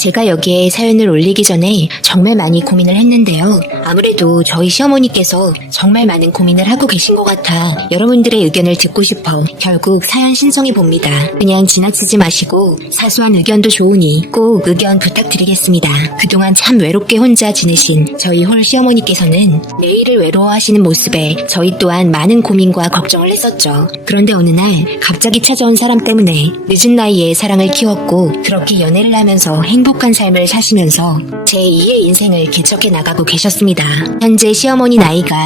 제가 여기에 사연을 올리기 전에 정말 많이 고민을 했는데요. 아무래도 저희 시어머니께서 정말 많은 고민을 하고 계신 것 같아 여러분들의 의견을 듣고 싶어 결국 사연 신청해 봅니다. 그냥 지나치지 마시고 사소한 의견도 좋으니 꼭 의견 부탁드리겠습니다. 그동안 참 외롭게 혼자 지내신 저희 홀 시어머니께서는 매일을 외로워하시는 모습에 저희 또한 많은 고민과 걱정을 했었죠. 그런데 어느 날 갑자기 찾아온 사람 때문에 늦은 나이에 사랑을 키웠고 그렇게 연애를 하면서 행복한 삶을 사시면서 제2의 인생을 개척해 나가고 계셨습니다. 현재 시어머니 나이가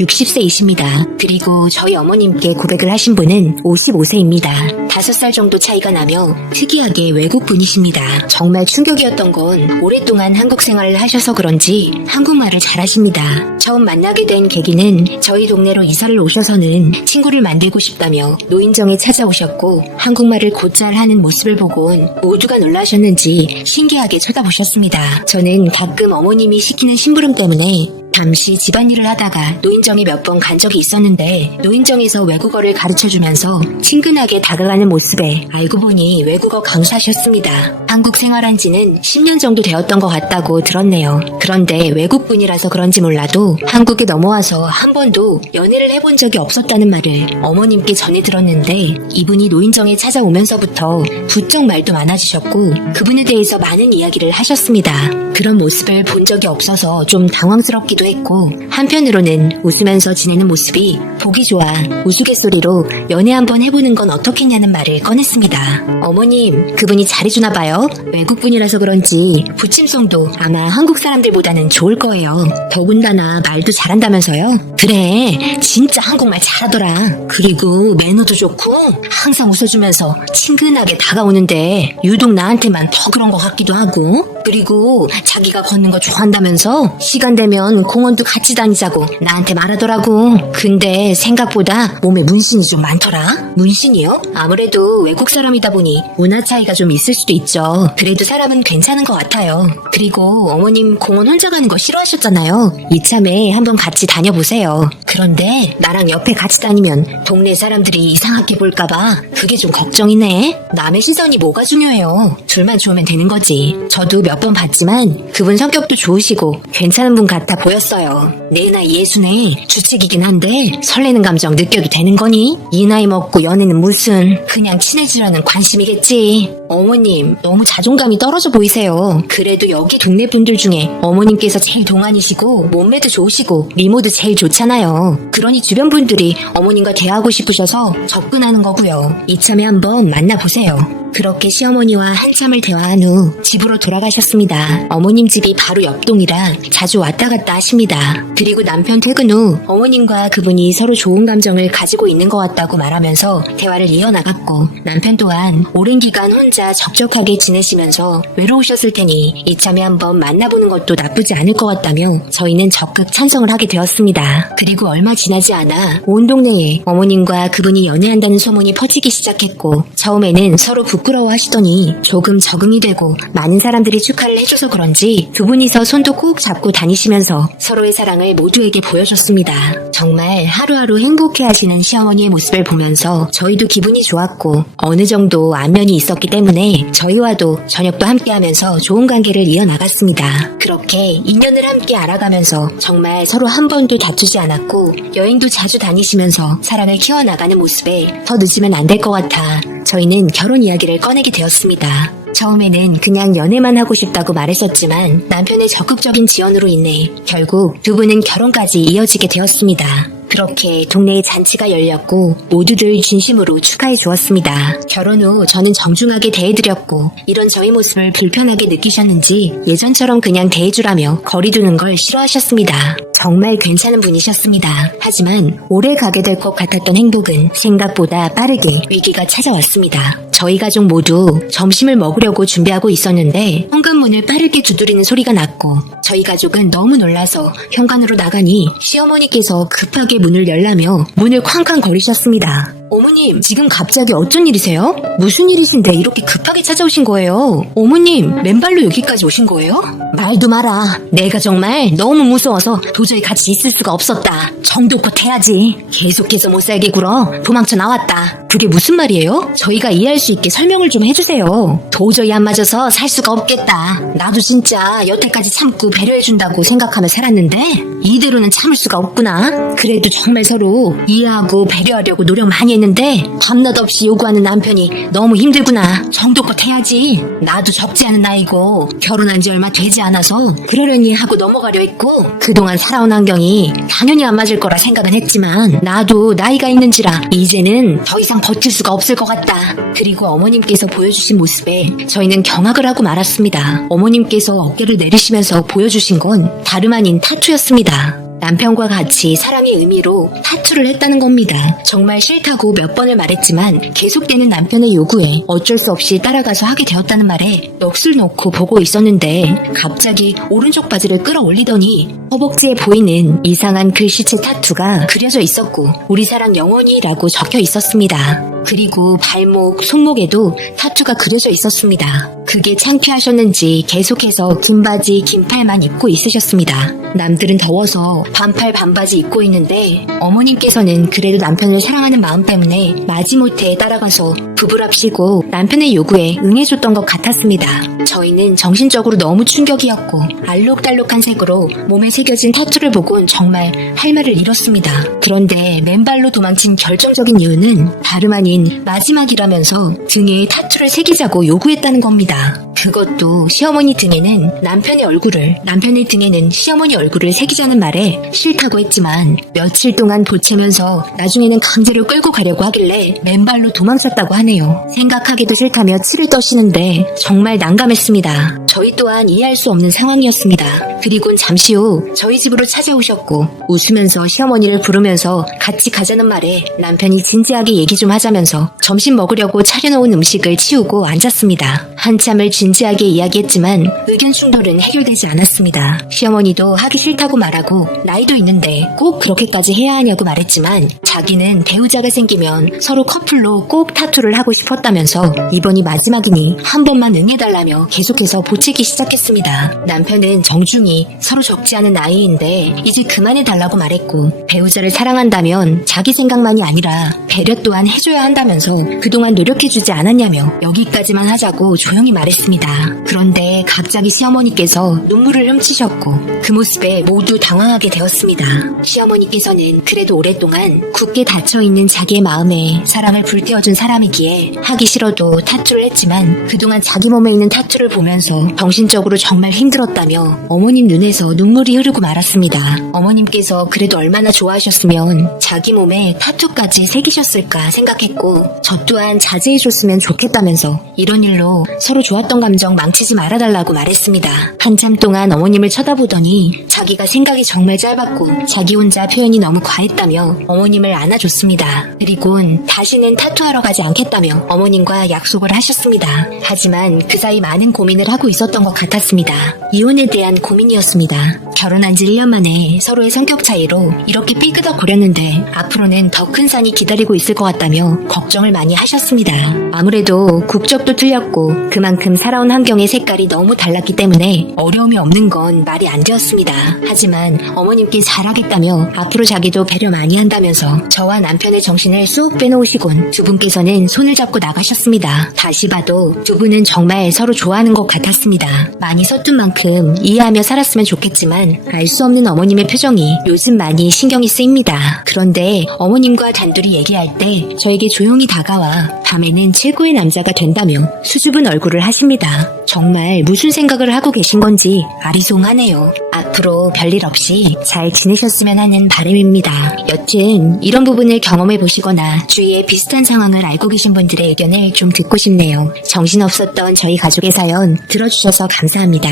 60세이십니다. 그리고 저희 어머님께 고백을 하신 분은 55세입니다. 5살 정도 차이가 나며 특이하게 외국 분이십니다. 정말 충격이었던 건 오랫동안 한국 생활을 하셔서 그런지 한국말을 잘하십니다. 처음 만나게 된 계기는 저희 동네로 이사를 오셔서는 친구를 만들고 싶다며 노인정에 찾아오셨고 한국말을 곧잘 하는 모습을 보곤 모두가 놀라셨는지 신기하게 쳐다보셨습니다. 저는 가끔 어머님이 시키는 심부름 때문에 잠시 집안일을 하다가 노인정에 몇 번 간 적이 있었는데 노인정에서 외국어를 가르쳐주면서 친근하게 다가가는 모습에 알고 보니 외국어 강사셨습니다. 한국 생활한 지는 10년 정도 되었던 것 같다고 들었네요. 그런데 외국분이라서 그런지 몰라도 한국에 넘어와서 한 번도 연애를 해본 적이 없었다는 말을 어머님께 전해 들었는데 이분이 노인정에 찾아오면서부터 부쩍 말도 많아지셨고 그분에 대해서 많은 이야기를 하셨습니다. 그런 모습을 본 적이 없어서 좀 당황스럽기도 했고 한편으로는 웃으면서 지내는 모습이 보기 좋아 우스갯소리로 연애 한번 해보는 건 어떻겠냐는 말을 꺼냈습니다. 어머님, 그분이 잘해주나 봐요. 외국분이라서 그런지 부침성도 아마 한국 사람들보다는 좋을 거예요. 더군다나 말도 잘한다면서요? 그래, 진짜 한국말 잘하더라. 그리고 매너도 좋고 항상 웃어주면서 친근하게 다가오는데 유독 나한테만 더 그런 것 같기도 하고 그리고 자기가 걷는 거 좋아한다면서 시간 되면 공원도 같이 다니자고 나한테 말하더라고. 근데 생각보다 몸에 문신이 좀 많더라. 문신이요? 아무래도 외국 사람이다 보니 문화 차이가 좀 있을 수도 있죠. 그래도 사람은 괜찮은 것 같아요. 그리고 어머님 공원 혼자 가는 거 싫어하셨잖아요. 이참에 한번 같이 다녀보세요. 그런데 나랑 옆에 같이 다니면 동네 사람들이 이상하게 볼까봐 그게 좀 걱정이네. 남의 시선이 뭐가 중요해요. 둘만 좋으면 되는 거지. 저도 몇 번 봤지만 그분 성격도 좋으시고 괜찮은 분 같아 보였어요. 내 나이 예순에 주책이긴 한데 설레는 감정 느껴도 되는 거니? 이 나이 먹고 연애는 무슨 그냥 친해지려는 관심이겠지. 어머님 너무 자존감이 떨어져 보이세요. 그래도 여기 동네 분들 중에 어머님께서 제일 동안이시고 몸매도 좋으시고 미모도 제일 좋잖아요. 그러니 주변 분들이 어머님과 대화하고 싶으셔서 접근하는 거고요. 이참에 한번 만나보세요. 그렇게 시어머니와 한참을 대화한 후 집으로 돌아가셨습니다. 어머님 집이 바로 옆동이라 자주 왔다 갔다 하십니다. 그리고 남편 퇴근 후 어머님과 그분이 서로 좋은 감정을 가지고 있는 것 같다고 말하면서 대화를 이어나갔고 남편 또한 오랜 기간 혼자 적적하게 지내시면서 외로우셨을 테니 이참에 한번 만나보는 것도 나쁘지 않을 것 같다며 저희는 적극 찬성을 하게 되었습니다. 그리고 얼마 지나지 않아 온 동네에 어머님과 그분이 연애한다는 소문이 퍼지기 시작했고 처음에는 서로 부끄러워하시더니 조금 적응이 되고 많은 사람들이 축하를 해줘서 그런지 두 분이서 손도 꼭 잡고 다니시면서 서로의 사랑을 모두에게 보여줬습니다. 정말 하루하루 행복해하시는 시어머니의 모습을 보면서 저희도 기분이 좋았고 어느 정도 안면이 있었기 때문에 저희와도 저녁도 함께하면서 좋은 관계를 이어나갔습니다. 그렇게 인연을 함께 알아가면서 정말 서로 한 번도 다투지 않았고 여행도 자주 다니시면서 사랑을 키워나가는 모습에 더 늦으면 안 될 것 같아 저희는 결혼 이야기를 꺼내게 되었습니다. 처음에는 그냥 연애만 하고 싶다고 말했었지만 남편의 적극적인 지원으로 인해 결국 두 분은 결혼까지 이어지게 되었습니다. 그렇게 동네에 잔치가 열렸고 모두들 진심으로 축하해 주었습니다. 결혼 후 저는 정중하게 대해드렸고 이런 저희 모습을 불편하게 느끼셨는지 예전처럼 그냥 대해주라며 거리 두는 걸 싫어하셨습니다. 정말 괜찮은 분이셨습니다. 하지만 오래 가게 될 것 같았던 행복은 생각보다 빠르게 위기가 찾아왔습니다. 저희 가족 모두 점심을 먹으려고 준비하고 있었는데 현관문을 빠르게 두드리는 소리가 났고 저희 가족은 너무 놀라서 현관으로 나가니 시어머니께서 급하게 문을 열라며 문을 쾅쾅 거리셨습니다. 어머님, 지금 갑자기 어쩐 일이세요? 무슨 일이신데 이렇게 급하게 찾아오신 거예요? 어머님, 맨발로 여기까지 오신 거예요? 말도 마라. 내가 정말 너무 무서워서 도저히 같이 있을 수가 없었다. 정도껏 해야지. 계속해서 못 살게 굴어 도망쳐 나왔다. 그게 무슨 말이에요? 저희가 이해할 수 있게 설명을 좀 해주세요. 도저히 안 맞아서 살 수가 없겠다. 나도 진짜 여태까지 참고 배려해준다고 생각하며 살았는데 이대로는 참을 수가 없구나. 그래도 정말 서로 이해하고 배려하려고 노력 많이 했는데 밤낮 없이 요구하는 남편이 너무 힘들구나. 정도껏 해야지. 나도 적지 않은 나이고 결혼한 지 얼마 되지 않아서 그러려니 하고 넘어가려 했고 그동안 살아온 환경이 당연히 안 맞을 거라 생각은 했지만 나도 나이가 있는지라 이제는 더 이상 버틸 수가 없을 것 같다. 그리고 어머님께서 보여주신 모습에 저희는 경악을 하고 말았습니다. 어머님께서 어깨를 내리시면서 보여주신 건 다름 아닌 타투였습니다. 남편과 같이 사랑의 의미로 타투를 했다는 겁니다. 정말 싫다고 몇 번을 말했지만 계속되는 남편의 요구에 어쩔 수 없이 따라가서 하게 되었다는 말에 넋을 놓고 보고 있었는데 갑자기 오른쪽 바지를 끌어올리더니 허벅지에 보이는 이상한 글씨체 타투가 그려져 있었고 우리 사랑 영원히라고 적혀 있었습니다. 그리고 발목, 손목에도 타투가 그려져 있었습니다. 그게 창피하셨는지 계속해서 긴 바지, 긴 팔만 입고 있으셨습니다. 남들은 더워서 반팔 반바지 입고 있는데 어머님께서는 그래도 남편을 사랑하는 마음 때문에 마지못해 따라가서 부부랍시고 남편의 요구에 응해줬던 것 같았습니다. 저희는 정신적으로 너무 충격이었고 알록달록한 색으로 몸에 새겨진 타투를 보곤 정말 할 말을 잃었습니다. 그런데 맨발로 도망친 결정적인 이유는 다름 아닌 마지막이라면서 등에 타투를 새기자고 요구했다는 겁니다. 그것도 시어머니 등에는 남편의 등에는 시어머니 얼굴을 새기자는 말에 싫다고 했지만 며칠 동안 보채면서 나중에는 강제로 끌고 가려고 하길래 맨발로 도망쳤다고 하네요. 생각하기도 싫다며 치를 떠시는데 정말 난감했습니다. 저희 또한 이해할 수 없는 상황이었습니다. 그리곤 잠시 후 저희 집으로 찾아오셨고 웃으면서 시어머니를 부르면서 같이 가자는 말에 남편이 진지하게 얘기 좀 하자면서 점심 먹으려고 차려놓은 음식을 치우고 앉았습니다. 한참을 진지하게 이야기했지만 의견 충돌은 해결되지 않았습니다. 시어머니도 하기 싫다고 말하고 나이도 있는데 꼭 그렇게까지 해야 하냐고 말했지만 자기는 배우자가 생기면 서로 커플로 꼭 타투를 하고 싶었다면서 이번이 마지막이니 한 번만 응해달라며 계속해서 보채기 시작했습니다. 남편은 정중히 서로 적지 않은 나이인데 이제 그만해달라고 말했고 배우자를 사랑한다면 자기 생각만이 아니라 배려 또한 해줘야 한다면서 그동안 노력해주지 않았냐며 여기까지만 하자고 조용히 말했습니다. 그런데 갑자기 시어머니께서 눈물을 훔치셨고 그 모습에 모두 당황하게 되었습니다. 시어머니께서는 그래도 오랫동안 굳게 닫혀있는 자기의 마음에 사랑을 불태워준 사람이기에 하기 싫어도 타투를 했지만 그동안 자기 몸에 있는 타투를 보면서 정신적으로 정말 힘들었다며 어머님 눈에서 눈물이 흐르고 말았습니다. 어머님께서 그래도 얼마나 좋아하셨으면 자기 몸에 타투까지 새기셨을까 생각했고 저 또한 자제해줬으면 좋겠다면서 이런 일로 서로 좋았던 감정 망치지 말아달라고 말했습니다. 한참 동안 어머님을 쳐다보더니 자기가 생각이 정말 짧았고 자기 혼자 표현이 너무 과했다며 어머님을 안아줬습니다. 그리곤 다시는 타투하러 가지 않겠다며 어머님과 약속을 하셨습니다. 하지만 그 사이 많은 고민을 하고 있었던 것 같았습니다. 이혼에 대한 고민이었습니다. 결혼한 지 1년 만에 서로의 성격 차이로 이렇게 삐그덕거렸는데 앞으로는 더 큰 산이 기다리고 있을 것 같다며 걱정을 많이 하셨습니다. 아무래도 국적도 틀렸고 그만큼 살아온 환경의 색깔이 너무 달랐기 때문에 어려움이 없는 건 말이 안 되었습니다. 하지만 어머님께 잘하겠다며 앞으로 자기도 배려 많이 한다면서 저와 남편의 정신을 쏙 빼놓으시곤 두 분께서는 손을 잡고 나가셨습니다. 다시 봐도 두 분은 정말 서로 좋아하는 것 같았습니다. 많이 서툰 만큼 이해하며 살았으면 좋겠지만 알 수 없는 어머님의 표정이 요즘 많이 신경이 쓰입니다. 그런데 어머님과 단둘이 얘기할 때 저에게 조용히 다가와 밤에는 최고의 남자가 된다며 수줍은 얼굴을 하십니다. 정말 무슨 생각을 하고 계신 건지 아리송하네요. 앞으로 별일 없이 잘 지내셨으면 하는 바람입니다. 여튼 이런 부분을 경험해 보시거나 주위에 비슷한 상황을 알고 계신 분들의 의견을 좀 듣고 싶네요. 정신없었던 저희 가족의 사연 들어주셔서 감사합니다.